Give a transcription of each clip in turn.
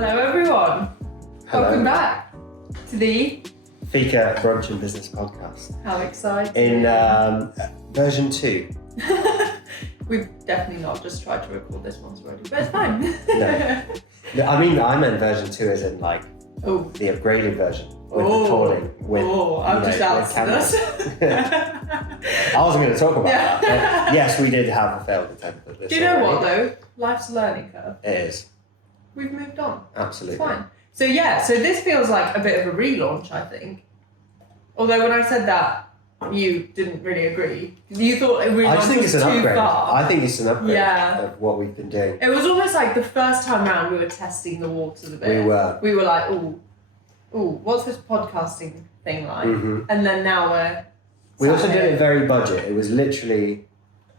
Hello everyone. Hello. Welcome back to the Fika Brunch and Business Podcast. How exciting. In version 2. We've definitely not just tried to record this once already, but it's fine. No, I meant version 2 as in like Oh. the upgraded version with recording. With, I've just answered us. I wasn't going to talk about Yeah. that. But yes, we did have a failed attempt at this. Do you know what though? Life's a learning curve. It is. We've moved on. Absolutely. It's fine. So this feels like a bit of a relaunch, I think. Although when I said that, you didn't really agree. You thought a relaunch I just think was it's an too upgrade. far. I think it's an upgrade Yeah. of what we've been doing. It was almost like the first time round we were testing the waters a bit. We were like, ooh, what's this podcasting thing like? Mm-hmm. And then now we also did it very budget. It was literally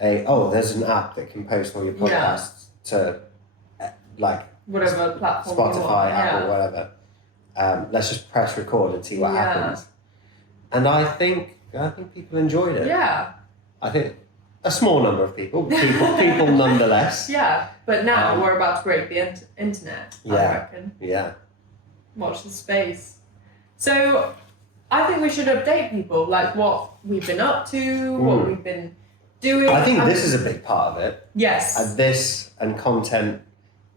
there's an app that can post all your podcasts to like whatever platform Spotify, you want. Apple, whatever. Let's just press record and see what happens. And I think people enjoyed it. Yeah. I think a small number of people nonetheless. Yeah, but now we're about to break the internet, I reckon. Yeah. Watch the space. So I think we should update people, like what we've been up to, what we've been doing. I think this is a big part of it. Yes. This and content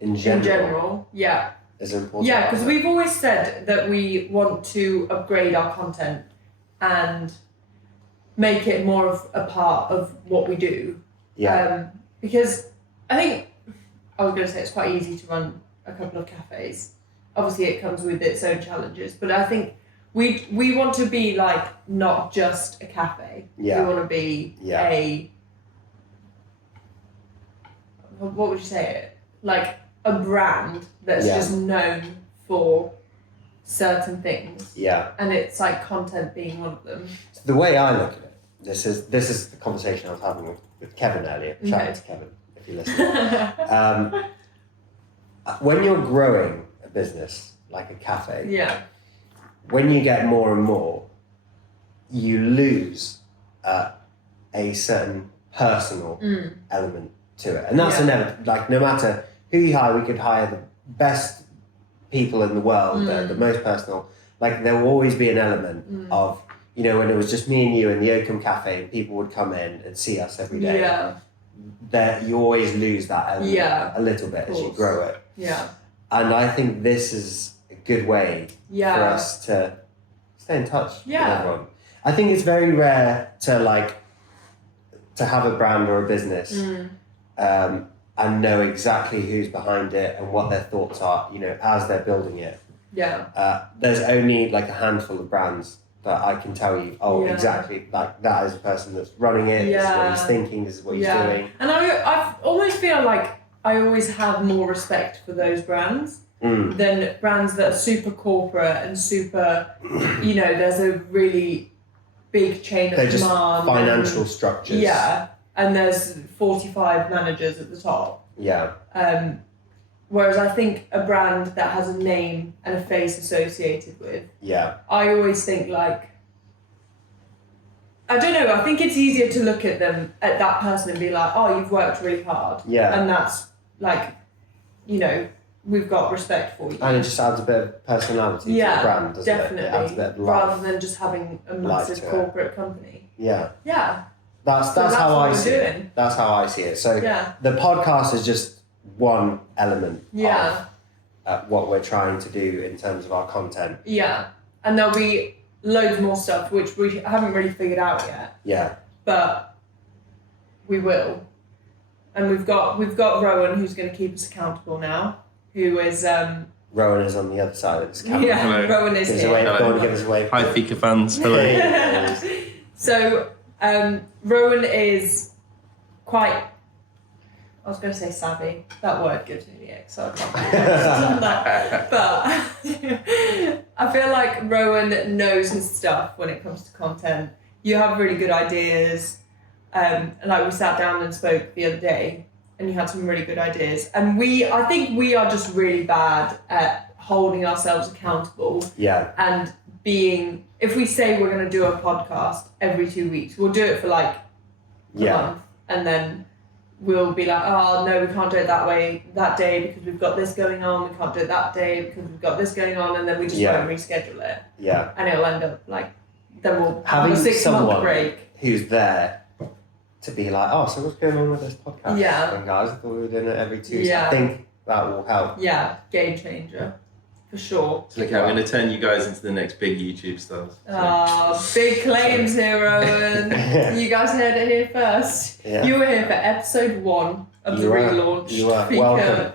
in general. Yeah. Is important. Yeah, because we've always said that we want to upgrade our content and make it more of a part of what we do. Yeah. Because I think, I was going to say it's quite easy to run a couple of cafes. Obviously it comes with its own challenges, but I think we want to be like not just a cafe. Yeah. We want to be what would you say it? Like a brand that's just known for certain things. Yeah. And it's like content being one of them. So the way I look at it, this is the conversation I was having with Kevin earlier. Shout out to Kevin if you're listening. When you're growing a business like a cafe, when you get more and more, you lose a certain personal element to it, and that's inevitable. Like no matter who you hire, we could hire the best people in the world, the most personal. Like there will always be an element of, you know, when it was just me and you in the Oakham Cafe, and people would come in and see us every day. Yeah. That you always lose that element a little bit as you grow it. Yeah. And I think this is a good way for us to stay in touch with everyone. I think it's very rare to have a brand or a business and know exactly who's behind it and what their thoughts are, you know, as they're building it. Yeah. There's only like a handful of brands that I can tell you, exactly, like that is the person that's running it, this is what he's thinking, this is what he's doing. And I always feel like I always have more respect for those brands than brands that are super corporate and super, you know, there's a really big chain of command. They're just financial structures. Yeah, and there's 45 managers at the top. Yeah. Whereas I think a brand that has a name and a face associated with, I always think like, I don't know, I think it's easier to look at them, at that person and be like, oh, you've worked really hard. Yeah. And that's like, you know, we've got respect for you. And it just adds a bit of personality to the brand, doesn't definitely. it? It adds a bit of life. Rather than just having a massive corporate company. Yeah. Yeah. That's how I see it. That's how I see it. So the podcast is just one element of what we're trying to do in terms of our content. Yeah. And there'll be loads more stuff which we haven't really figured out yet. Yeah. But we will. And we've got Rowan who's going to keep us accountable now. Who is Rowan is on the other side of this camera. Yeah, hello. Rowan is here. Go and give us a wave. Hi Fika fans. Hello. So Rowan is quite, I was going to say savvy. That word gives me the ick, so I can't that. But I feel like Rowan knows his stuff when it comes to content. You have really good ideas. Like we sat down and spoke the other day, and you had some really good ideas. And I think we are just really bad at holding ourselves accountable. Yeah. And being, if we say we're going to do a podcast every 2 weeks, we'll do it for like a month, and then we'll be like, oh no, we can't do it that day because we've got this going on. We can't do it that day because we've got this going on, and then we just won't reschedule it. Yeah. And it'll end up like then we'll having have a 6-month break. Who's there to be like, oh, so what's going on with this podcast? Yeah. And guys, I thought we were doing it every Tuesday. Yeah. I think that will help. Yeah, game changer. For sure. Okay, I'm going to turn you guys into the next big YouTube stars. Big claims here, Owen. You guys heard it here first. Yeah. You were here for episode 1 of the relaunch. You are. Fika Welcome.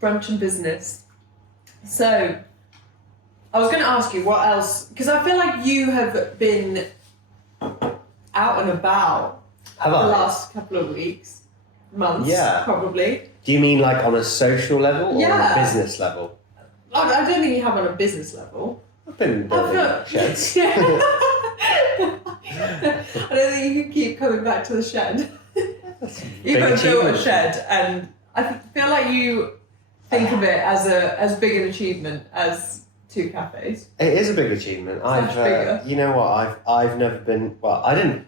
Brunch and Business. So, I was going to ask you what else, because I feel like you have been out and about Have the I? last couple of weeks, months, probably. Do you mean like on a social level or on a business level? I don't think you have on a business level. I've been building sheds. I don't think you can keep coming back to the shed. You've got to build a shed, and I feel like you think of it as big an achievement as 2 cafes. It is a big achievement. You know what? I've never been. Well, I didn't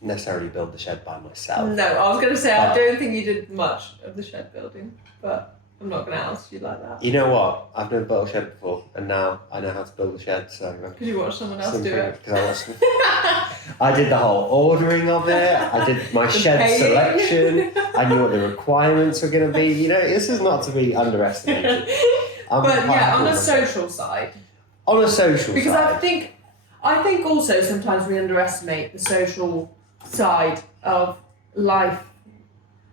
necessarily build the shed by myself. No, I was going to say I don't think you did much of the shed building, but I'm not going to ask you like that. You know what? I've never built a shed before, and now I know how to build a shed. So because you watched someone else do it. Because I did the whole ordering of it. I did my shed selection. I knew what the requirements were going to be. You know, this is not to be underestimated. But yeah, on a social side. On a social because side. I think also sometimes we underestimate the social side of life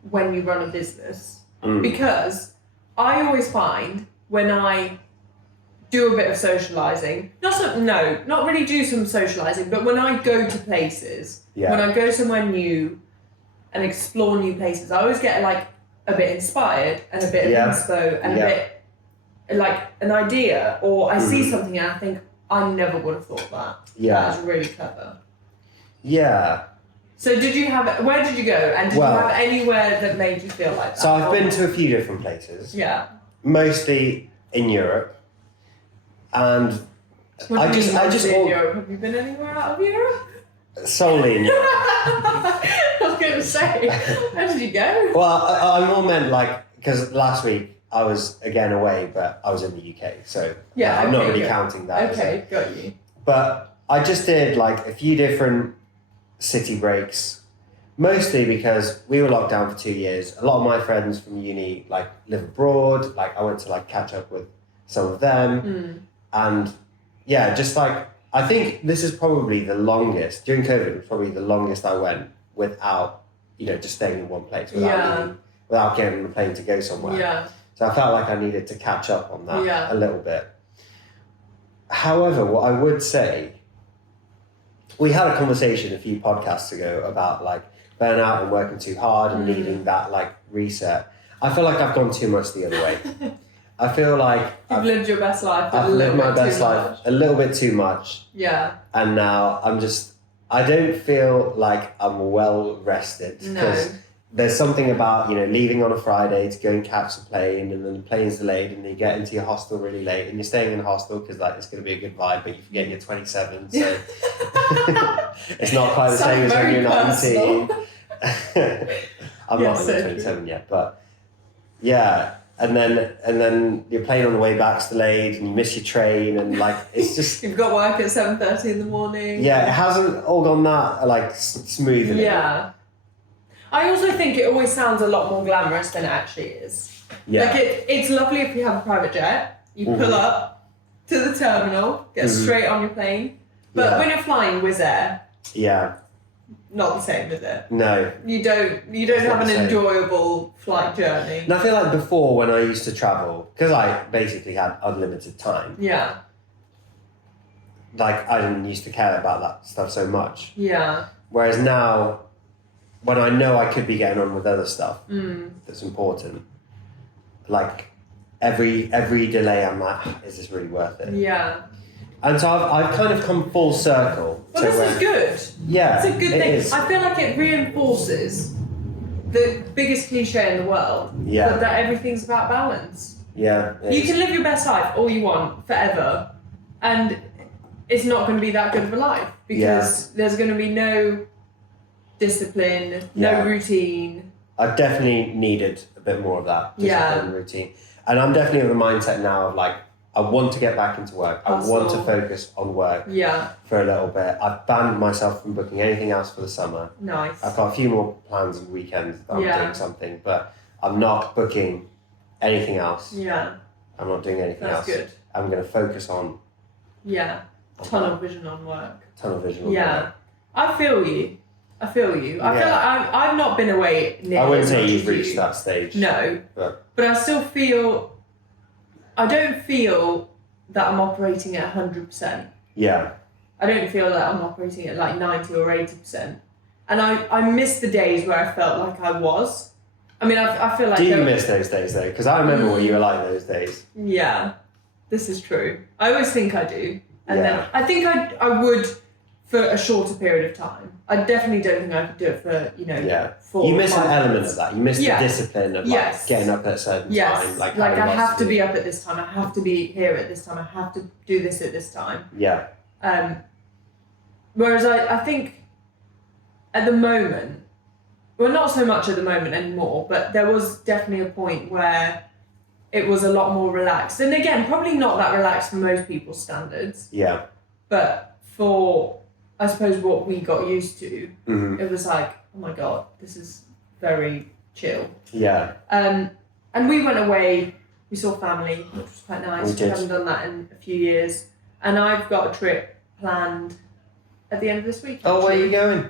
when you run a business. Because I always find when I do a bit of socialising, not really do some socialising, but when I go to places, when I go somewhere new and explore new places, I always get like a bit inspired and a bit of inspo and a bit like an idea, or I see something and I think, I never would have thought that. Yeah. That was really clever. Yeah. So where did you go? And did you have anywhere that made you feel like that? So I've been to a few different places. Yeah. Mostly in Europe. And What do you mean in Europe? Have you been anywhere out of Europe? Solely in Europe. I was going to say, where did you go? Well, I more meant like, because last week I was again away, but I was in the UK, so I'm not really counting that. Okay, got you. But I just did like a few different city breaks, mostly because we were locked down for 2 years. A lot of my friends from uni like live abroad. Like I went to like catch up with some of them, and yeah, just like I think this is probably the longest during COVID. It was probably the longest I went without just staying in one place without getting on the plane to go somewhere. Yeah. So I felt like I needed to catch up on that a little bit. However, what I would say, we had a conversation a few podcasts ago about like burnout and working too hard and needing that like reset. I feel like I've gone too much the other way. I feel like You've lived your best life. I've lived my best life a little bit too much. Yeah. And now I don't feel like I'm well rested. Because there's something about, leaving on a Friday to go and catch the plane, and then the plane's delayed, and you get into your hostel really late, and you're staying in a hostel because like it's going to be a good vibe, but you forget you're 27, so it's not quite the same as when you're 19. I'm not 27 yet, but yeah. And then your plane on the way back's delayed, and you miss your train, and like it's just you've got work at 7:30 in the morning. Yeah, it hasn't all gone that like smooth. Yeah. I also think it always sounds a lot more glamorous than it actually is. Yeah. Like it's lovely if you have a private jet. You pull up to the terminal, get straight on your plane. But when you're flying Wizz Air, not the same, is it? No. You don't have an enjoyable flight journey. And I feel like before when I used to travel, because I basically had unlimited time. Yeah. Like I didn't used to care about that stuff so much. Yeah. Whereas now, when I know I could be getting on with other stuff that's important, like every delay I'm like, is this really worth it? Yeah. And so I've kind of come full circle. Well, this is good. Yeah, it's a good thing. Is. I feel like it reinforces the biggest cliche in the world. Yeah. That everything's about balance. Yeah. You can live your best life all you want forever, and it's not going to be that good of a life because there's going to be no discipline, no routine, I've definitely needed a bit more of that Yeah. discipline routine. And I'm definitely of the mindset now of like, I want to get back into work. I want to Hustle. focus on work Yeah. for a little bit. I've banned myself from booking anything else for the summer. Nice. I've got a few more plans and weekends that I'm Yeah. doing something, but I'm not booking anything else. Yeah. I'm not doing anything That's else. good. I'm going to focus on Tunnel vision on work. tunnel vision. On Yeah. work. I feel you. I feel Yeah. like I've not been away nearly I wouldn't as say much you've as reached you. that stage. No. But I still feel, I don't feel that I'm operating at 100%. yeah. I don't feel that I'm operating at like 90 or 80%. And I miss the days where I felt like I was. I mean, I feel like... Do you miss those days though? Because I remember what you were like those days. Yeah, this is true. I always think I do. And Yeah. then I think I would for a shorter period of time. I definitely don't think I could do it for, Yeah. 4 You or miss 5 an element months. of that. You miss Yeah. the discipline of like Yes. getting up at a certain Yes, time. Like I having have to do. be up at this time. I have to be here at this time. I have to do this at this time. Yeah. Whereas I think at the moment, well, not so much at the moment anymore, but there was definitely a point where it was a lot more relaxed. And again, probably not that relaxed for most people's standards, Yeah. but for, I suppose, what we got used to, Mm-hmm. it was like, oh my God, this is very chill. Yeah. And we went away, we saw family, which was quite nice. We We did. haven't done that in a few years. And I've got a trip planned at the end of this week. Oh, where are you going?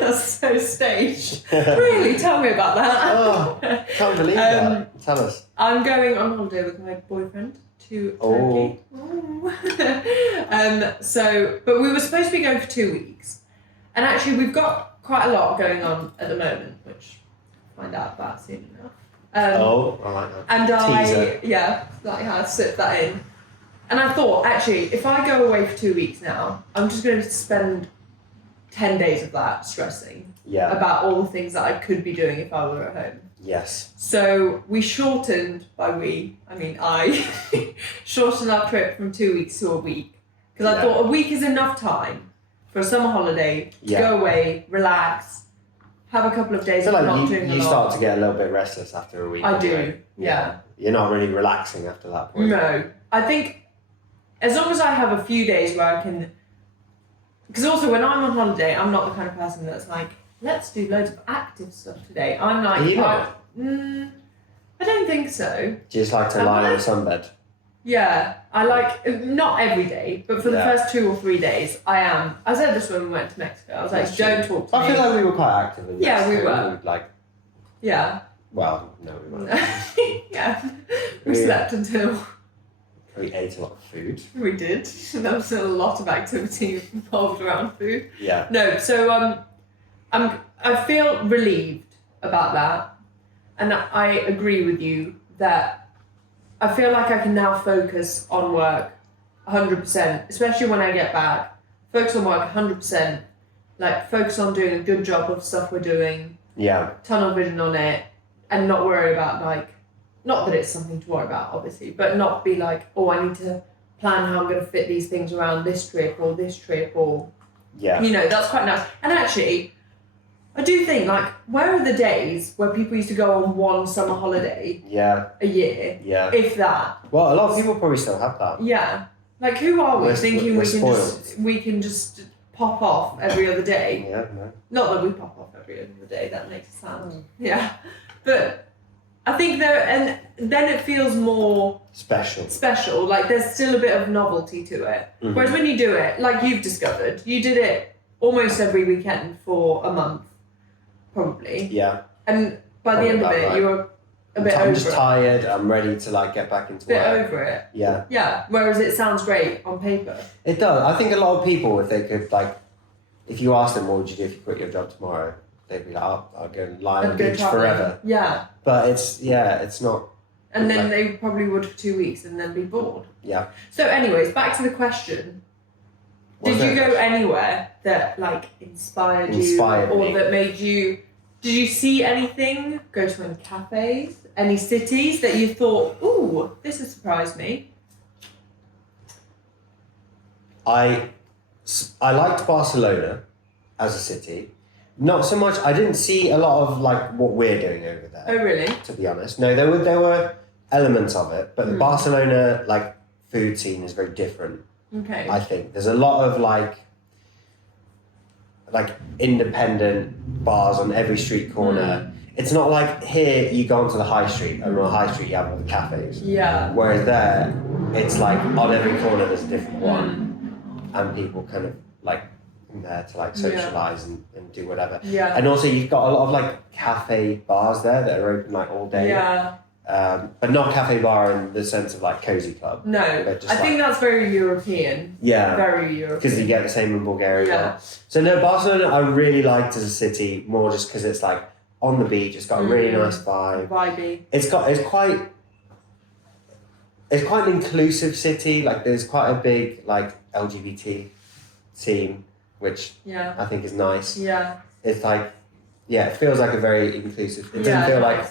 That's so staged. Really? Tell me about that. Oh, can't believe that. Tell us. I'm going on holiday with my boyfriend to Oh. Turkey. But we were supposed to be going for 2 weeks. And actually we've got quite a lot going on at the moment, which I'll find out about soon enough. I like that. And Teaser. I slipped that in. And I thought, actually, if I go away for 2 weeks now, I'm just going to spend 10 days of that stressing Yeah. about all the things that I could be doing if I were at home. Yes. So we shortened, I shortened our trip from 2 weeks to a week. Because I Yeah. thought a week is enough time for a summer holiday to Yeah. go away, relax, have a couple of I days feel of not like doing a you lot. start to get a little bit restless after a week. I do, anyway. yeah. You're not really relaxing after that point. No, I think as long as I have a few days where I can, because also when I'm on holiday, I'm not the kind of person that's like, let's do loads of active stuff today. I'm like, Are you not? I don't think so. Do you just like to Am lie I? on a sunbed? Yeah, I like, not every day, but for the Yeah. first 2 or 3 days, I am. I said this when we went to Mexico. I was like, That's true. don't talk to I me. feel like we were quite active in Yeah, we Mexico. were. Like, Yeah. well, no, we weren't. Yeah. We Yeah. slept until We ate a lot of food. we did. There was a lot of activity involved around food. Yeah. No, so I feel relieved about that, and I agree with you that I feel like I can now focus on work 100%, especially when I get back. Focus on work 100%, like focus on doing a good job of stuff we're doing, Yeah. tunnel vision on it, and not worry about like, not that it's something to worry about obviously, but not be like, oh, I need to plan how I'm going to fit these things around this trip or Yeah. that's quite nice. And actually, I do think, like, where are the days where people used to go on one summer holiday Yeah. a year, Yeah. if that? Well, a lot of people probably still have that. Yeah. Like, who are we We're- thinking we're we can just pop off every other day? Yeah. No. Not that we pop off every other day, that makes sense. Yeah. But I think and then it feels more Special. like there's still a bit of novelty to it. Mhm. Whereas when you do it, like you've discovered, you did it almost every weekend for a month, probably. Yeah. And by the Probably end of about it, right. you were a bit I'm over just it. tired. I'm ready to like get back into Bit work. over it. Yeah. Yeah. Whereas it sounds great on paper. It does. I think a lot of people, if they could, like, if you ask them, what would you do if you quit your job tomorrow? They'd be like, I'll go and lie on And the go beach travelling. forever. Yeah. But it's not. And then Like- they probably would for 2 weeks and then be bored. Yeah. So anyways, back to the question. What's Did you that? go anywhere that like inspired Inspired you or me. that made you, did you see anything, go to any cafes, any cities that you thought, ooh, this has surprised me? I liked Barcelona as a city, Not so much. I didn't see a lot of like what we're doing over there. Oh, really? To be honest, no, there were elements of it, but the Barcelona like food scene is very different. Okay. I think there's a lot of like independent bars on every street corner. It's not like here you go onto the high street, and on the high street you have all the cafes. Yeah. Whereas there, it's like on every corner there's a different one, and people kind of like in there to like socialise and do whatever. Yeah. And also you've got a lot of like cafe bars there that are open like all day. Yeah. But not cafe bar in the sense of like cozy club. No, I think that's very European. Yeah. Very European. Because you get the same in Bulgaria. Yeah. So no, Barcelona I really liked as a city more just because it's like on the beach. It's got a really nice vibe. Vibey. It's quite an inclusive city. Like there's quite a big like LGBT scene, which I think is nice. Yeah. It's like it feels like a very inclusive. It doesn't Yeah, feel nice. like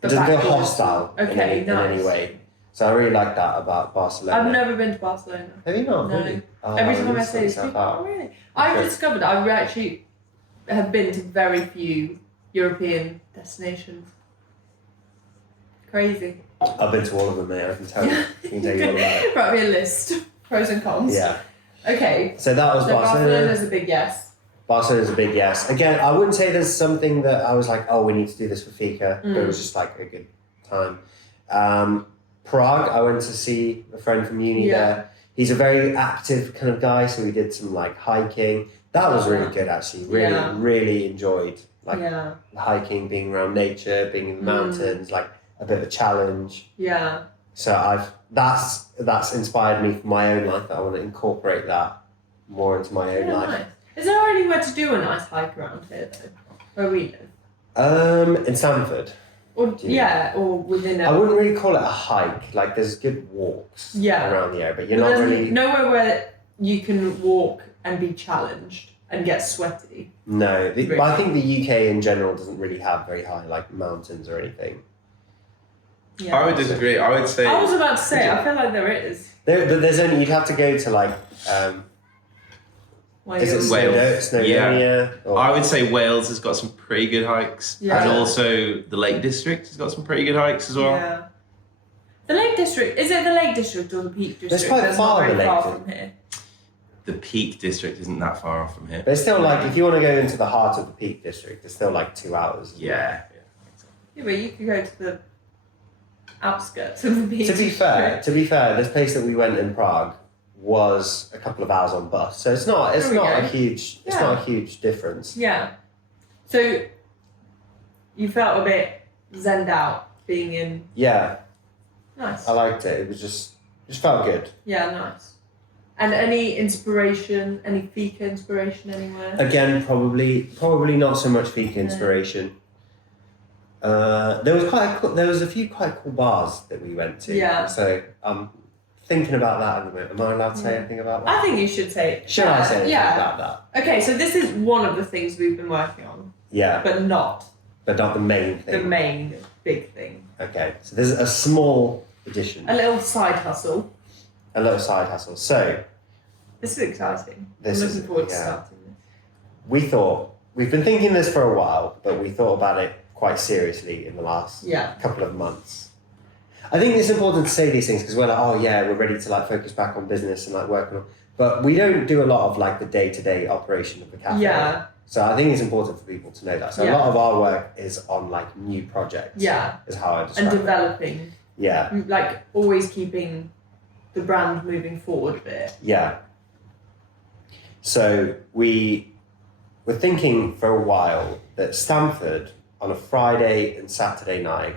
it doesn't feel hostile in nice. any way. So I really like that about Barcelona. I've never been to Barcelona. Have you not? No. Really? Oh, Every time I you say this, sort people, yourself oh out. really? I've discovered I actually have been to very few European destinations. Crazy. I've been to all of them, mate. I can tell you. I can tell you all about it. Write me a list. Pros and cons. Yeah. Okay. So that was So Barcelona. Barcelona's a big yes. Barcelona's a big yes. Again, I wouldn't say there's something that I was like, oh, we need to do this for Fika. But it was just like a good time. Prague, I went to see a friend from uni there. He's a very active kind of guy, so we did some like hiking. That was really good actually. Really enjoyed like hiking, being around nature, being in the mountains, like a bit of a challenge. Yeah. So that's inspired me for my own life. I want to incorporate that more into my own life. Nice. Is there anywhere to do a nice hike around here though? Where we live? In Stamford. Or or within I wouldn't really call it a hike. Like there's good walks around the area, but you're not really nowhere where you can walk and be challenged and get sweaty. No, but I think the UK in general doesn't really have very high like mountains or anything. Yeah. I would disagree. I would say. I was about to say. I feel like there is. There's only you'd have to go to like. Is it Wales? Snowdonia? Or... I would say Wales has got some pretty good hikes, and also the Lake District has got some pretty good hikes as well. Yeah. The Lake District, is it the Lake District or the Peak District? That's quite far, not very far Lake from here. The Peak District isn't that far off from here. But it's still like if you want to go into the heart of the Peak District, it's still like 2 hours. Yeah. Yeah, but you could go to the outskirts of the Peak To be District. fair, this place that we went in Prague was a couple of hours on bus, so it's not a huge difference. Yeah. So you felt a bit zenned out being in. Yeah. Nice. I liked it. It was just felt good. Yeah, nice. And any inspiration, any Fika inspiration anywhere? Again, probably not so much Fika inspiration. There was a few quite cool bars that we went to. Yeah. So thinking about that in a minute. Am I allowed to say anything about that? I think you should say. Should I say anything about that? Okay, so this is one of the things we've been working on. Yeah. But not the main thing. the main big thing. Okay, so there's a small addition. A little side hustle. So This is exciting. I'm This looking is- forward to yeah. starting this. we've been thinking this for a while, but we thought about it quite seriously in the last couple of months. I think it's important to say these things because we're like, oh yeah, we're ready to like focus back on business and like work on, but we don't do a lot of like the day-to-day operation of the cafe. Yeah. So I think it's important for people to know that. So a lot of our work is on like new projects. Yeah. Is how I describe And it. developing. Yeah. Like always keeping the brand moving forward a bit. Yeah. So we were thinking for a while that Stamford on a Friday and Saturday night,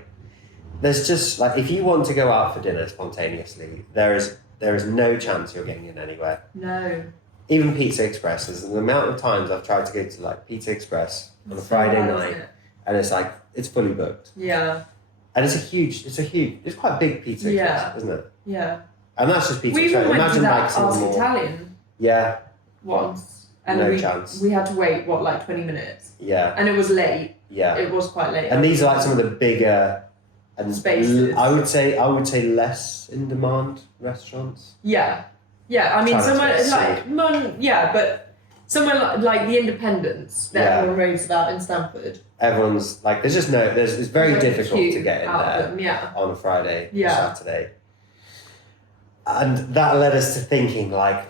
there's just like if you want to go out for dinner spontaneously, there is no chance you're getting in anywhere. No. Even Pizza Express, there's the amount of times I've tried to go to like Pizza Express on a Friday night, and it's like it's fully booked. Yeah. And it's quite a big Pizza Express, isn't it? Yeah. And that's just Pizza We even Express. went to Imagine that like some Ask more. Italian Yeah. once. And No chance. we had to wait, like 20 minutes? Yeah. And it was late. Yeah. It was quite late. And these are like some of the bigger and Spaces. I would say less in demand restaurants. Yeah. Yeah, I mean, Try not to someone get like, but somewhere like the Independence that everyone raves about in Stamford. Everyone's like, it's very There's like a difficult queue to get in out there of them, on a Friday or Yeah. Saturday. And that led us to thinking like,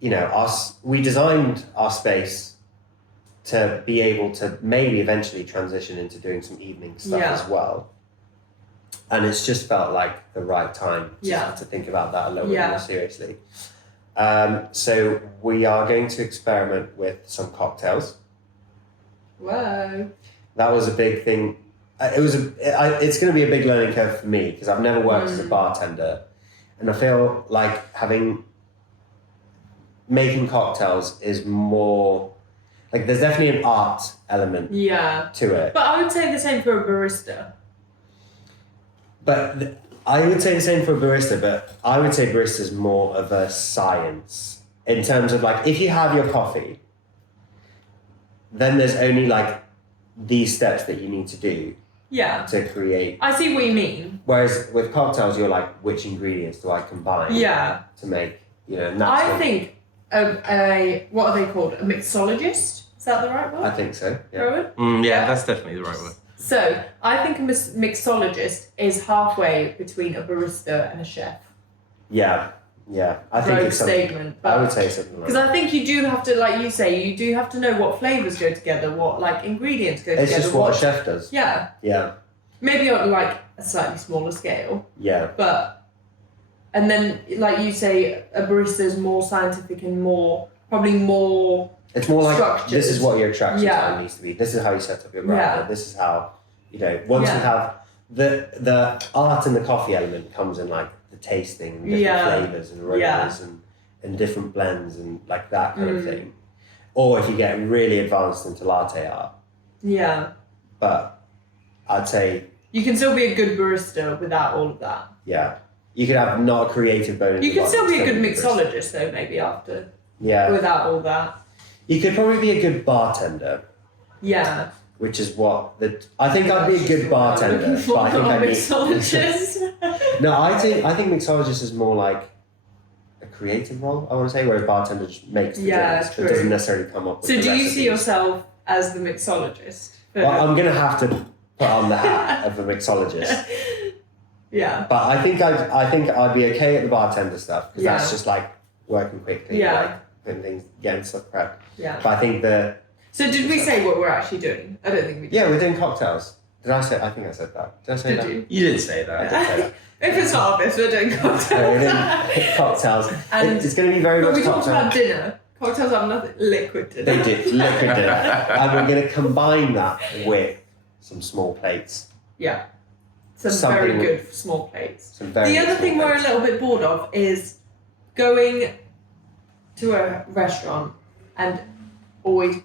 you know, we designed our space to be able to maybe eventually transition into doing some evening stuff as well. And it's just felt like the right time to think about that a little bit more seriously. So we are going to experiment with some cocktails. Whoa. That was a big thing. It's going to be a big learning curve for me because I've never worked as a bartender. And I feel like making cocktails is more, like there's definitely an art element to it. But I would say the same for a barista. But I would say the same for a barista, but I would say barista is more of a science in terms of like, if you have your coffee, then there's only like these steps that you need to do to create. I see what you mean. Whereas with cocktails, you're like, which ingredients do I combine to make, you know, I think what are they called? A mixologist? Is that the right word? I think so, yeah. Rowan? That's definitely the right word. So, I think a mixologist is halfway between a barista and a chef. Yeah. I think Rogue it's something, statement. I would say something like that. Because I think you do have to, like you say, you do have to know what flavours go together, what like ingredients go together. It's just what a chef does. Yeah. Yeah. Maybe on like a slightly smaller scale. Yeah. And then, like you say, a barista is more scientific and probably more. It's more like, structured. this is what your extraction time needs to be. This is how you set up your grinder. This is how, you know, once you have the art and the coffee element comes in like the tasting and different flavours and aromas and different blends and like that kind of thing. Or if you get really advanced into latte art. Yeah. But I'd say... You can still be a good barista without all of that. Yeah. You could have not a creative bone in You can still be a good barista. mixologist though, maybe after. Yeah. Without all that. You could probably be a good bartender. Yeah. Which is what I think I'd be a good bartender, but I think I'd be mixologist. No, I think mixologist is more like a creative role. I want to say, where a bartender just makes the drinks, but doesn't necessarily come up with. So, the do you recipes. see yourself as the mixologist? Well, I'm gonna have to put on the hat of a mixologist. Yeah. But I think I'd be okay at the bartender stuff because that's just like working quickly, like putting things, getting stuff prepped. Yeah. But I think So did we say what we're actually doing? I don't think we did. Yeah, we're doing cocktails. I think I said that. Did I say that? You? You did say that. I did say that. If it's not obvious, we're doing cocktails. We're doing cocktails. And- It's going to be very But much we talked cocktail. about dinner. Cocktails have nothing liquid dinner. They did, liquid dinner. And we're going to combine that with some small plates. Yeah. Some Something very with- good small plates. Some very The good other small thing we're a plates. little bit bored of is going to a restaurant and always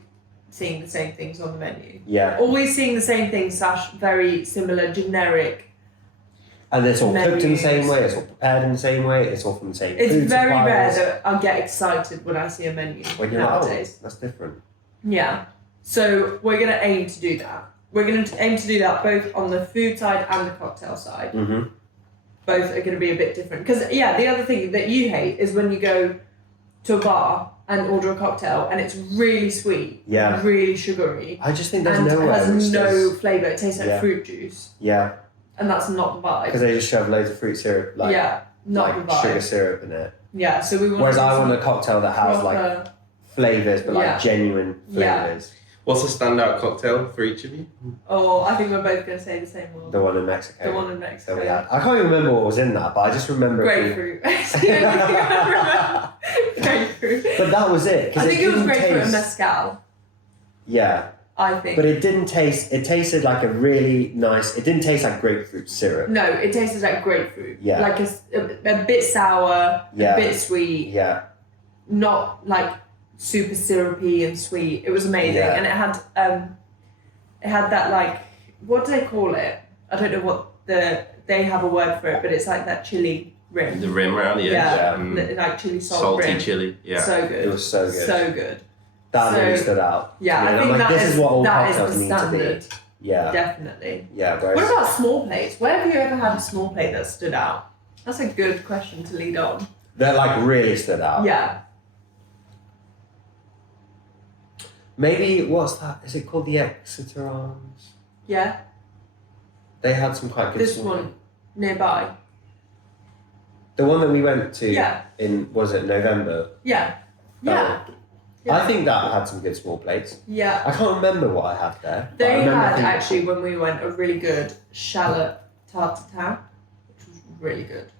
seeing the same things on the menu. Yeah. Always seeing the same things / very similar generic. And it's all cooked in the same menus. way, it's all prepared in the same way, it's all from the same It's food very rare suppliers. that I get excited when I see a menu When you're like, oh, nowadays. that's different. Yeah. So we're going to aim to do that. We're going to aim to do that both on the food side and the cocktail side. Mm-hmm. Both are going to be a bit different. Because, the other thing that you hate is when you go to a bar and order a cocktail and it's really sweet, really sugary, I just think there's and nowhere has which no does- flavour. It tastes like fruit juice. Yeah, And that's not the because vibe. they just shove loads of fruit syrup, like, Not the vibe. sugar syrup in it. Yeah, so we want Whereas to do I some want a cocktail that has like proper- flavours, but Yeah. like genuine Yeah. flavours. What's a standout cocktail for each of you? Oh, I think we're both going to say the same one. The one in Mexico. The one in that Mexico. we had. I can't even remember what was in that, but I just remember Grapefruit. Grapefruit. But that was it. 'cause I think it was didn't grapefruit and taste- mezcal. Yeah, I think. but it didn't taste. It tasted like a really nice. It didn't taste like grapefruit syrup. No, it tasted like grapefruit. Yeah. Like a bit sour, Yeah. a bit sweet, Yeah, not like super syrupy and sweet. It was amazing, Yeah. and it had that like, what do they call it? I don't know what they have a word for it, but it's like that chili rim. The rim around the edge. Yeah. Like chili salt Salty rim. chili. Yeah. So good. it was so good. So good. that so- really stood out. Yeah, And I I'm think like, that this is is what all that is cocktails the need to standard. be. Yeah, Definitely. yeah. Whereas, What about small plates? Where have you ever had a small plate that stood out? That's a good question to lead on. that like really stood out. Yeah. Maybe, what's that? Is it called the Exeter Arms? Yeah. They had some quite good This small one nearby. The one that we went to Yeah. in, was it November? Yeah. Yeah. I think that had some good small plates. Yeah. I can't remember what I had there. but I They remember had thinking- actually when we went a really good shallot tartare, which was really good.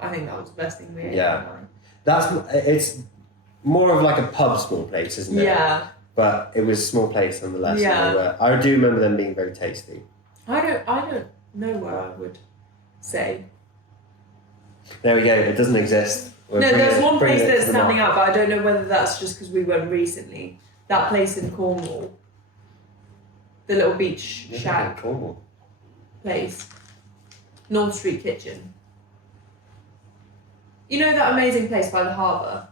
I think that was the best thing we ate. Yeah. It's more of like a pub small plates, isn't it? Yeah. But it was small plates nonetheless. Yeah. And they were, I do remember them being very tasty. I don't know where I would say. There we go. It doesn't exist. No, there's one place that's standing out, but I don't know whether that's just because we went recently. That place in Cornwall, the little beach shack Cornwall. place, North Street Kitchen. You know that amazing place by the harbour?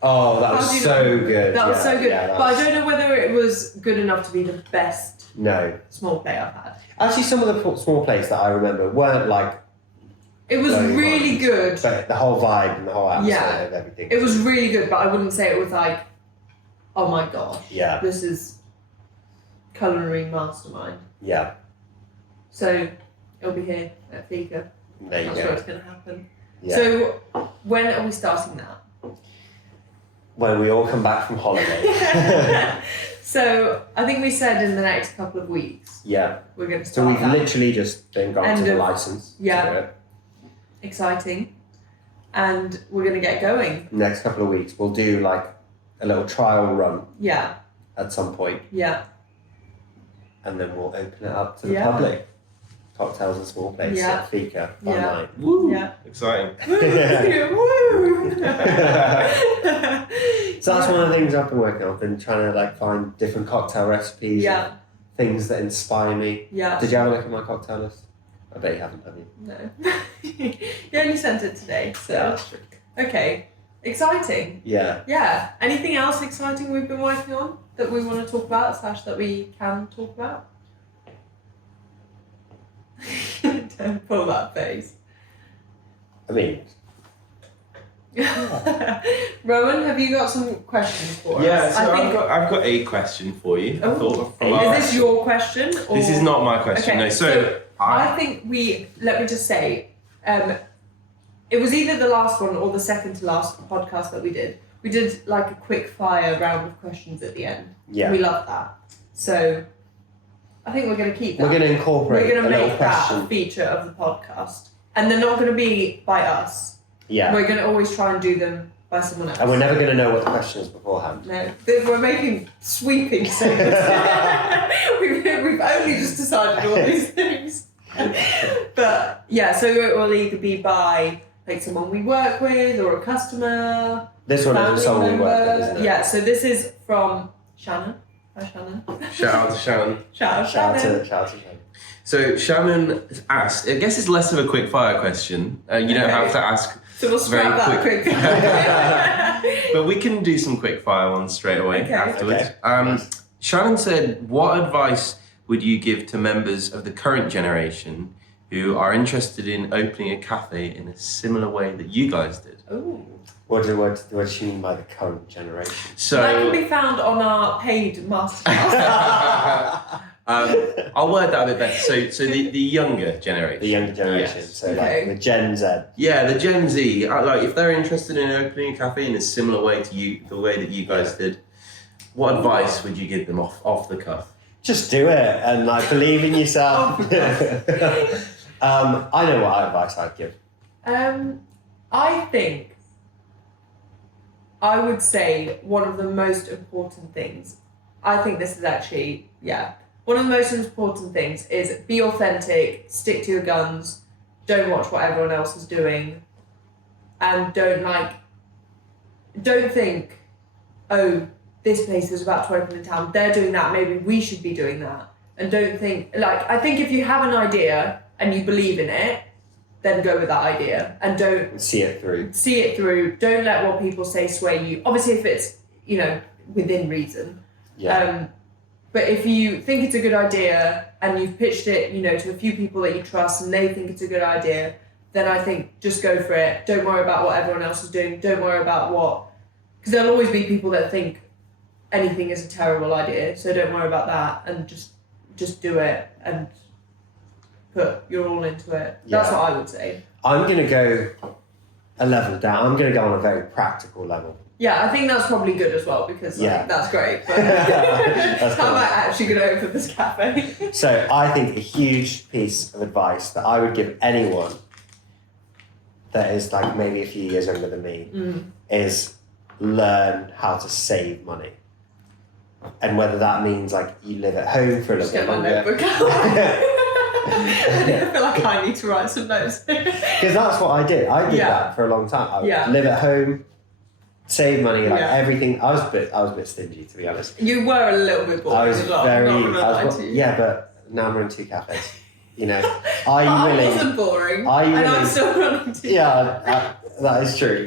Oh, that was so good. That was so good. Yeah, but I don't know whether it was good enough to be the best No. small plate I've had. Actually, some of the small plates that I remember weren't like. It was Very really much. good. But the whole vibe and the whole atmosphere Yeah. of everything. It was really good, but I wouldn't say it was like, oh my gosh, Yeah. this is culinary mastermind. Yeah. So it'll be here at Fika. There you That's go. where it's going to happen. Yeah. So when are we starting that? When we all come back from holiday. So I think we said in the next couple of weeks Yeah. we're going to So start we've that. literally just been granted End a of- license. yeah. To do it. Exciting. And we're going to get going. Next couple of weeks, we'll do like a little trial run Yeah, at some point, yeah, and then we'll open it up to the Yeah. public. Cocktails and small plates Yeah. at Fika by Yeah. night. Woo! yeah. Exciting. Woo! So that's one of the things I've been working on. I've been trying to like find different cocktail recipes, Yeah, things that inspire me. yeah. Did you have a look at my cocktail list? I bet you haven't, have you? No. You only sent it today, so. that's true. Okay. Exciting. Yeah. Yeah. Anything else exciting we've been working on that we want to talk about, / that we can talk about? Don't pull that face. I mean, Rowan, have you got some questions for us? Yeah, so I think, I've got a question for you. I Oh, thought from is our- this your question? Or? This is not my question. Okay, No. So I think let me just say, it was either the last one or the second to last podcast that we did. We did like a quick fire round of questions at the end. yeah. We love that. So I think we're going to keep that. We're going to incorporate We're going a to little make that a question. feature of the podcast. And they're not going to be by us. Yeah. We're going to always try and do them by someone else. And we're never going to know what the question is beforehand. No, we're making sweeping statements. we've only just decided all these things. But yeah, so it will either be by like someone we work with or a customer. This one family is someone we work with, member. isn't it? Yeah, so this is from Shannon. Hi Shannon. shout out to Shannon. Shout out Shout out Shannon. to Shannon. So Shannon asked. I guess it's less of a quick fire question. You don't Okay. have to ask, So we'll scrap that Very quick. but we can do some quick fire ones straight away Okay. afterwards. Okay. Shannon said, "What advice would you give to members of the current generation who are interested in opening a cafe in a similar way that you guys did?" Ooh. What does she mean by the current generation? So That can be found on our paid masterclass. I'll word that a bit better. So the younger generation. The younger generation, Yes. so Okay. like the Gen Z. Yeah, the Gen Z. Like if they're interested in opening a cafe in a similar way to you, the way that you guys did, what advice would you give them off the cuff? Just do it and like believe in yourself. I know what advice I'd give. I think I would say one of the most important things, I think this is actually, one of the most important things is be authentic, stick to your guns, don't watch what everyone else is doing, and don't think, oh, this place is about to open in town, they're doing that, maybe we should be doing that. And don't think, I think if you have an idea and you believe in it, then go with that idea and don't See it through. see it through. Don't let what people say sway you. Obviously, if it's, within reason. Yeah. But if you think it's a good idea and you've pitched it, to a few people that you trust and they think it's a good idea, then I think just go for it. Don't worry about what everyone else is doing. Don't worry about because there'll always be people that think anything is a terrible idea. So don't worry about that, and just do it and put your all into it. That's what I would say. I'm going to go a level down. I'm going to go on a very practical level. Yeah, I think that's probably good as well, because that's great. But That's how am I actually going to open this cafe? So I think a huge piece of advice that I would give anyone that is like maybe a few years younger than me is learn how to save money. And whether that means like you live at home for a little bit longer. Get my notebook out. I feel like I need to write some notes. Because that's what I did. I did that for a long time. I would live at home, save money, like everything. I was a bit stingy, to be honest. You were a little bit bored. I was as well. but now I'm running 2 cafes. You know, I wasn't boring. And I'm still running 2 Yeah, that is true.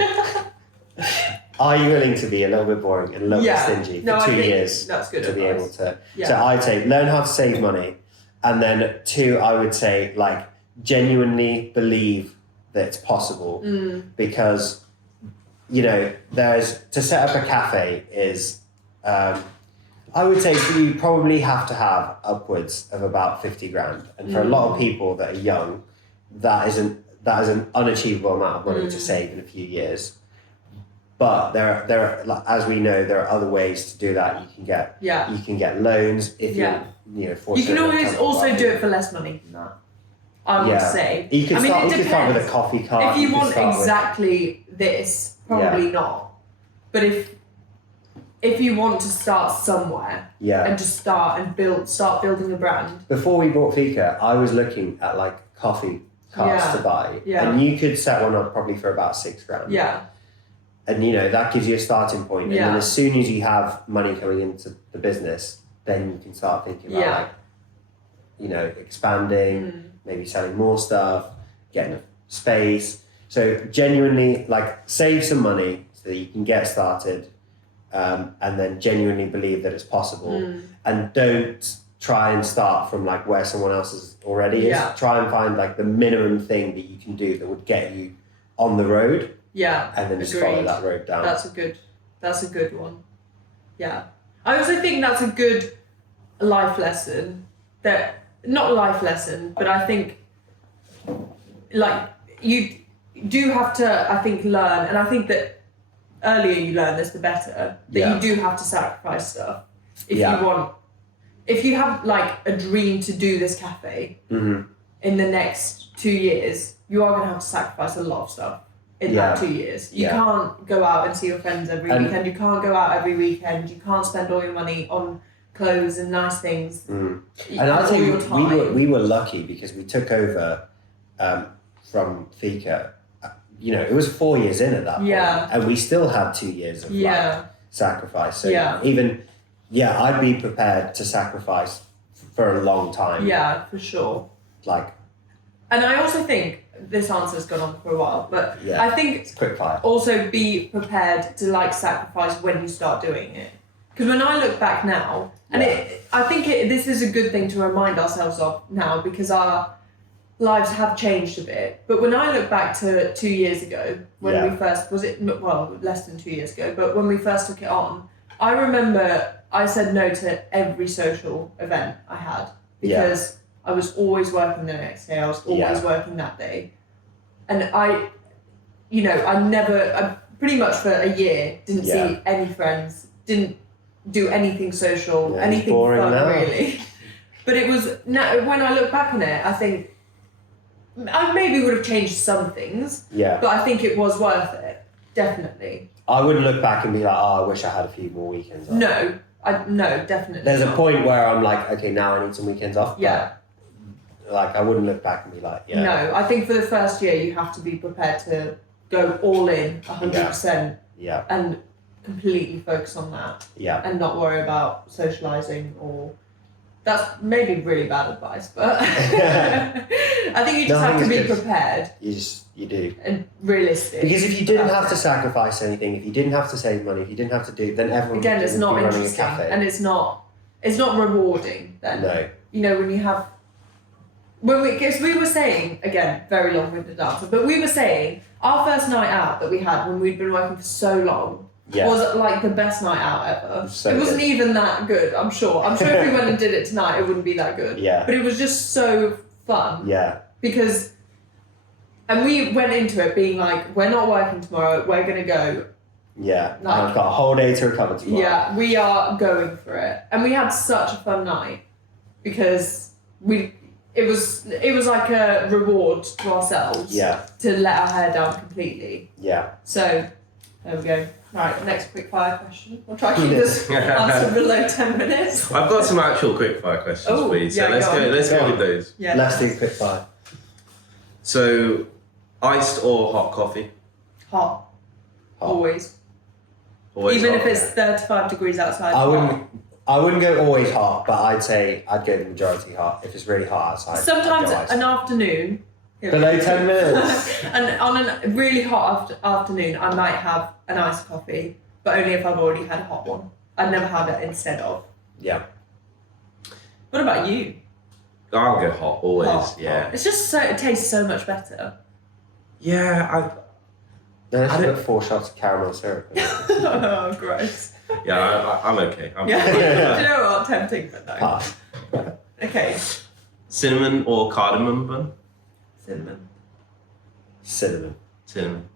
Are you willing to be a little bit boring and a little bit stingy for 2 years that's good to be able to? Yeah. So I'd say learn how to save money, and then 2, I would say like genuinely believe that it's possible, because you know to set up a cafe is I would say you probably have to have upwards of about 50 grand, and for a lot of people that are young, that is an unachievable amount of money to save in a few years. But there are, as we know, there are other ways to do that. You can get loans if you're you can always also do it for less money than that. I would say. You can start with a coffee cart. If you want exactly this, probably not. But if you want to start somewhere and just start building a brand. Before we bought Fika, I was looking at like coffee carts to buy, and you could set one up probably for about 6 grand. Yeah. And that gives you a starting point. And then as soon as you have money coming into the business, then you can start thinking about expanding, maybe selling more stuff, getting a space. So genuinely save some money so that you can get started, and then genuinely believe that it's possible. And don't try and start from where someone else is already is. Try and find the minimum thing that you can do that would get you on the road. Yeah, and then just follow that road down. That's a good one. Yeah, I also think that's a good life lesson. Not life lesson, but I think you do have to. I think learn, and I think that earlier you learn this, the better. That you do have to sacrifice stuff if you want. If you have a dream to do this cafe in the next 2 years, you are going to have to sacrifice a lot of stuff. In that 2 years, you can't go out and see your friends every weekend. You can't go out every weekend. You can't spend all your money on clothes and nice things. And I think we were lucky because we took over from Fika. It was 4 years in at that point, and we still had 2 years of sacrifice. So even I'd be prepared to sacrifice for a long time. Yeah, for sure. And I also think this answer's gone on for a while, but I think it's quick fire. Also be prepared to sacrifice when you start doing it. Because when I look back now, and I think this is a good thing to remind ourselves of now, because our lives have changed a bit. But when I look back to 2 years ago, when we first, less than 2 years ago, but when we first took it on, I remember I said no to every social event I had, because I was always working the next day. I was always working that day. And I pretty much for a year didn't see any friends, didn't do anything social, anything fun really. But it was, when I look back on it, I think I maybe would have changed some things. Yeah. But I think it was worth it, definitely. I wouldn't look back and be like, I wish I had a few more weekends off. No, definitely. There's a point where I'm like, okay, now I need some weekends off. Yeah. I wouldn't look back and be like, No, I think for the first year you have to be prepared to go all in, 100%. Yeah. And completely focus on that. Yeah. And not worry about socialising or... That's maybe really bad advice, but I think you just have to be prepared. You do. And realistic. Because if you didn't have to sacrifice anything, if you didn't have to save money, if you didn't have to do, then everyone Again, it's not be running a interesting. cafe. And it's not rewarding then. No. When you have... Because we were saying, again, very long-winded answer, but we were saying our first night out that we had when we'd been working for so long, was like the best night out ever. So it wasn't good. even that good, I'm sure. I'm sure if we went and did it tonight, it wouldn't be that good. Yeah. But it was just so fun. Yeah. Because, and we went into it being like, we're not working tomorrow, we're going to go. Yeah. Like, I've got a whole day to recover tomorrow. Yeah, we are going for it. And we had such a fun night because it was like a reward to ourselves. Yeah. To let our hair down completely. Yeah. So, there we go. Right, next quick fire question. We'll try to keep this answer below 10 minutes. I've got some actual quick fire questions for you, so yeah, let's go on. let's Go go on. with those. Yeah. Let's do quick fire. So, iced or hot coffee? Hot. Hot. Always. Always Even hot. if it's 35 degrees outside. I hot. wouldn't go always hot, but I'd say I'd go the majority hot. If it's really hot outside, Sometimes I'd go iced. an afternoon. Below 10 minutes. And on a really hot afternoon, I might have an iced coffee, but only if I've already had a hot one. I'd never have it instead of. Yeah. What about you? I'll go hot always. Hot. Yeah. It's just so, it tastes so much better. Yeah. Then I I should don't- put 4 shots of caramel syrup. in it. Oh, gross. I'm okay. Yeah. Do you know what? Tempting, but no. Hot. Okay. Cinnamon or cardamom bun? Cinnamon. Cinnamon. Cinnamon.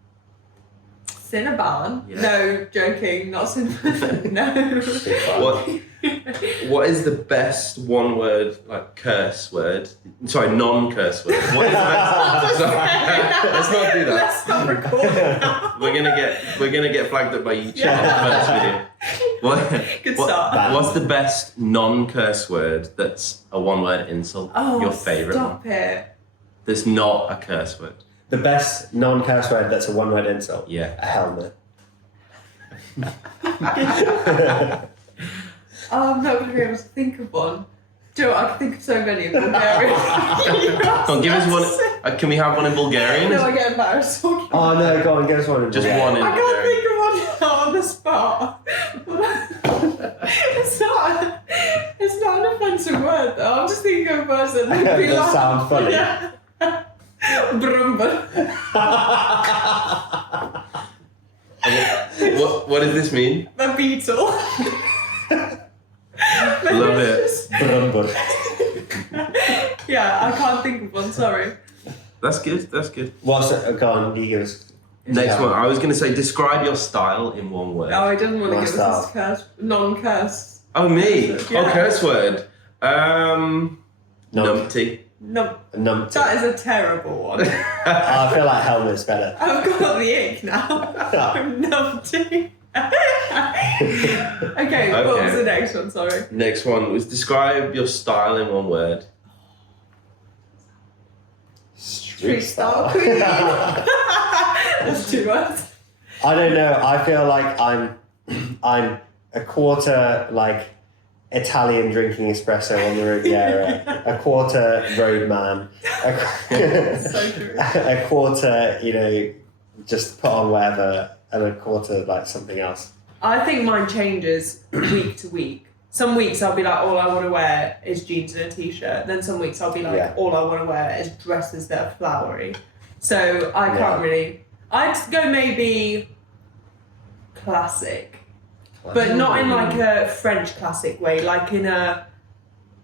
Cinnabon? Yeah. No, joking, not cinnamon. No. Big fan. What is the best one word, like curse word? Sorry, non-curse word. What is the best? Sorry, let's not do that. Let's not record now. We're gonna get flagged up by YouTube on the first video. Good start. What's the best non-curse word that's a one-word insult? Oh, Your favourite one? stop it. That's not a curse word. The best non-curse word that's a one-word insult. Yeah. A helmet. Oh, I'm not going to be able to think of one. Do you know what? I can think of so many in Bulgarian. Come on, give us one. Can we have one in Bulgarian? No, I get embarrassed talking. Oh no, go on, give us one. in Just Bulgarian. one in I can't Bulgarian. think of one now on the spot. It's not an offensive word though. I'm just thinking of a person who'd be That like, sounds funny. Yeah. Brumber. What does this mean? A beetle. Love it. Brumber. Yeah, I can't think of one, sorry. That's good. That's good. What's it? Go on, you give us. Next one. I was going to say, describe your style in one word. Oh, I didn't want to My give style. us this non-curse. Oh, me? Yeah. Oh, curse word. Num- Numpty. No, Numpty. that is a terrible one. I feel like helmet's better. I've got the ick now. I'm numpty. Okay, what was the next one? Sorry. Next one was describe your style in one word. Street style queen. That's 2 words. I don't know. I feel like I'm a quarter like Italian drinking espresso on the Riviera, a quarter roadman, So true. a quarter, just put on whatever, and a quarter like something else. I think mine changes week to week. Some weeks I'll be like, all I want to wear is jeans and a t-shirt. Then some weeks I'll be like, Yeah. all I want to wear is dresses that are flowery. So I Yeah. can't really. I'd go maybe classic. But not in like a French classic way, like in a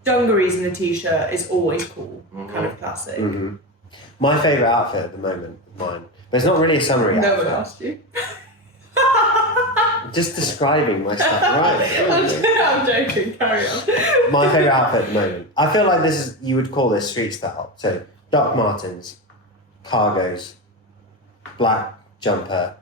dungarees and a t-shirt is always cool, kind of classic. Mm-hmm. My favourite outfit at the moment, mine, but it's not really a summery No outfit. one asked you. Just describing my stuff, right? I'm joking, carry on. My favourite outfit at the moment. I feel like you would call this street style. So Doc Martens, cargos, black jumper,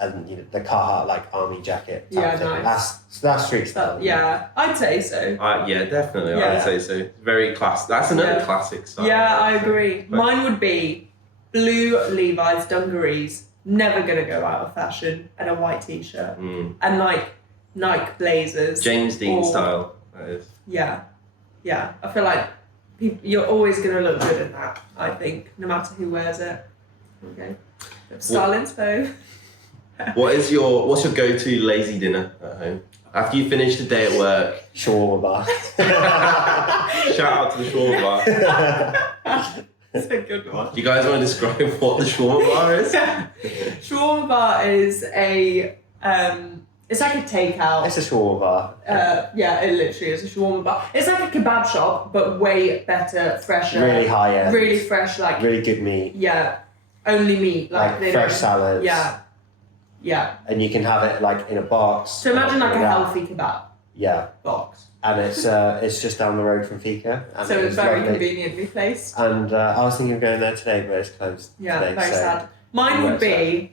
and the Carhartt like army jacket. Type Yeah, thing. nice. That's street style. Yeah, I'd say so. Yeah, definitely. I Yeah. would say so. Very class. That's another Yeah. classic style. Yeah, I agree. But- Mine would be blue Levi's dungarees, never gonna go out of fashion, and a white t-shirt, and like Nike blazers. James Dean or- style. That is. Yeah, I feel like you're always gonna look good in that. I think, no matter who wears it. Okay. Style inspo. What's your go-to lazy dinner at home? After you finish the day at work, Shawarma bar. shout out to the shawarma bar. That's a good one. Do you guys want to describe what the shawarma bar is? Shawarma bar is a It's like a takeout. It's a shawarma bar. Yeah, it literally is a shawarma bar. It's like a kebab shop, but way better, fresher. Really high end. Really fresh, like Really good meat. yeah, only meat. Like they fresh don't- salads. Yeah, yeah. And you can have it like in a box. So imagine like a Yeah. healthy kebab Yeah. box. And it's just down the road from Fika. And So it's very lovely. conveniently placed. And I was thinking of going there today, but it's closed Yeah, today. very so sad. Mine Very would be.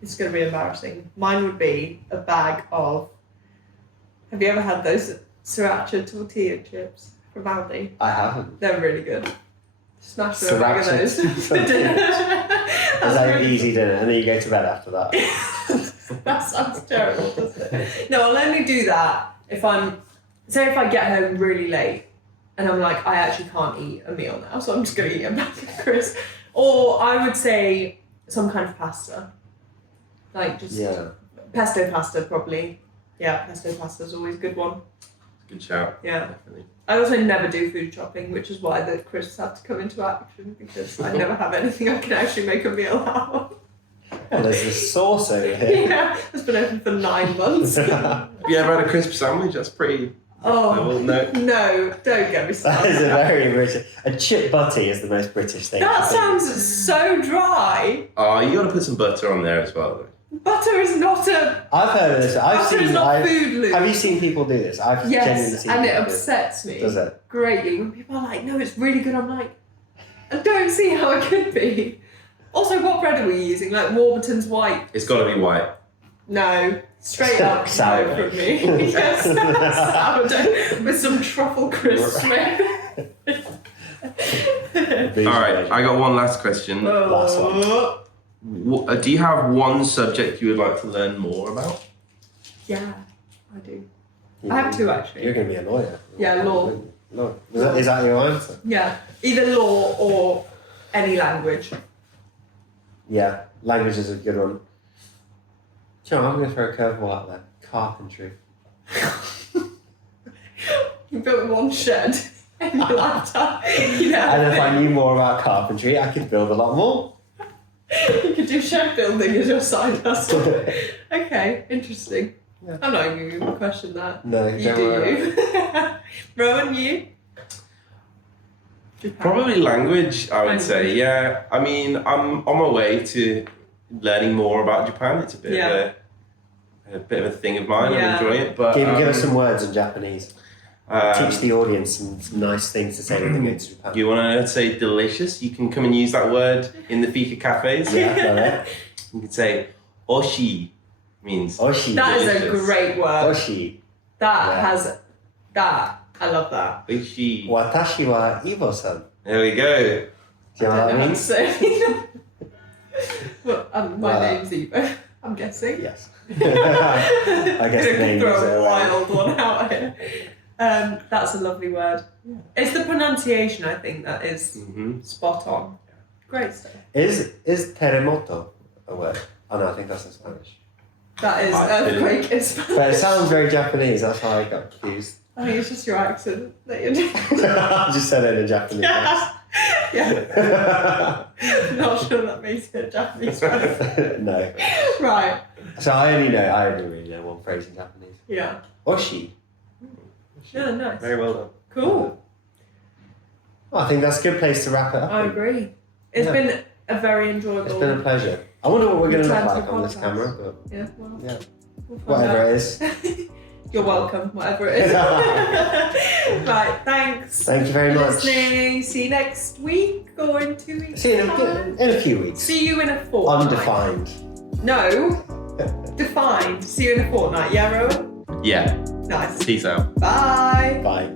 It's going to be embarrassing. Mine would be a bag of. Have you ever had those sriracha tortilla chips from Aldi? I haven't. They're really good. Smash through a bag of those Sriracha for dinner. Is that an easy dinner? And then you go to bed after that. That sounds terrible, doesn't it? No, I'll only do that if if I get home really late and I'm like, I actually can't eat a meal now, so I'm just going to eat a bag of crisps. Or I would say some kind of pasta. Like just pesto pasta, probably. Yeah, pesto pasta is always a good one. Good shout. Yeah. Definitely. I also never do food shopping, which is why the crisps have to come into action, because I never have anything I can actually make a meal out of. Well, there's this sauce over here. Yeah, it's been open for 9 months. Have you ever had a crisp sandwich? That's pretty. Oh, No. no, don't get me That started. is a very British. A chip butty is the most British thing. That I think. sounds so dry. Oh, you got to put some butter on there as well, though. Butter is not a. I've heard of this. Butter is not food, Luke. Have you seen people do this? I've genuinely Yes, seen and it people do upsets me Does it? greatly when people are like, no, it's really good. I'm like, I don't see how it could be. Also, what bread are we using? Like Warburton's white? It's got to be white. No, straight up Sourdough. no from me. Yes, sourdough with some truffle crisps, maybe. Bougie All right, version. I got one last question. Last one. Do you have one subject you would like to learn more about? Yeah, I do. I have two, actually. You're going to be a lawyer. Yeah, law. Law. Is that your answer? Yeah, either law or any language. Yeah, language is a good one. Joe, I'm going to throw a curveball out there. Carpentry. You built one shed in your lifetime. You And if know, I knew more about carpentry, I could build a lot more. you could do shed building as your side hustle. Okay, interesting. Yeah. I'm not even going to question that. No, You don't do worry. you. Rowan, you? Japan. Probably language, I would say. Language. Yeah, I mean, I'm on my way to learning more about Japan. It's a bit of a thing of mine. Yeah. I'm enjoying it. But Give us some words in Japanese. Teach the audience some nice things to say when they go to Japan. You want to say delicious? You can come and use that word in the Fika cafes. Yeah, love it. You can say oshi means Oshi. That is a delicious. great word. Oshi. That Yeah. has that. I love that. oshi. Watashi wa Ivo-san. There we go. Do you know what that means? Well, my Wow. name's Eva, I'm guessing. Yes. I guess the name throw is a wild one out here. That's a lovely word. It's the pronunciation, I think, that is Mm-hmm. spot on. Great stuff. Is terremoto a word? Oh no, I think that's in Spanish. That is I didn't- earthquake in Spanish. But it sounds very Japanese, that's how I got confused. I think it's just your accent that you're doing. I just said it in Japanese. Yeah. Not sure that makes it a Japanese word. No. Right. So I only really know one phrase in Japanese. Yeah. Oshi. Yeah, nice. Very well done. Cool. Well, I think that's a good place to wrap it up. I agree. It's Yeah. been a very enjoyable. It's been a pleasure. I wonder what we're going to look Return to like the on this podcast. camera, but Yeah, well, yeah, we'll find whatever out. it is. You're welcome, whatever it is. Right, thanks. Thank you very for much. listening. See you next week or in 2 weeks. See you time. in a few weeks. See you in a fortnight. Undefined. No, defined. See you in a fortnight. Yeah, Rowan? Yeah. Nice. Peace out. Bye. Bye.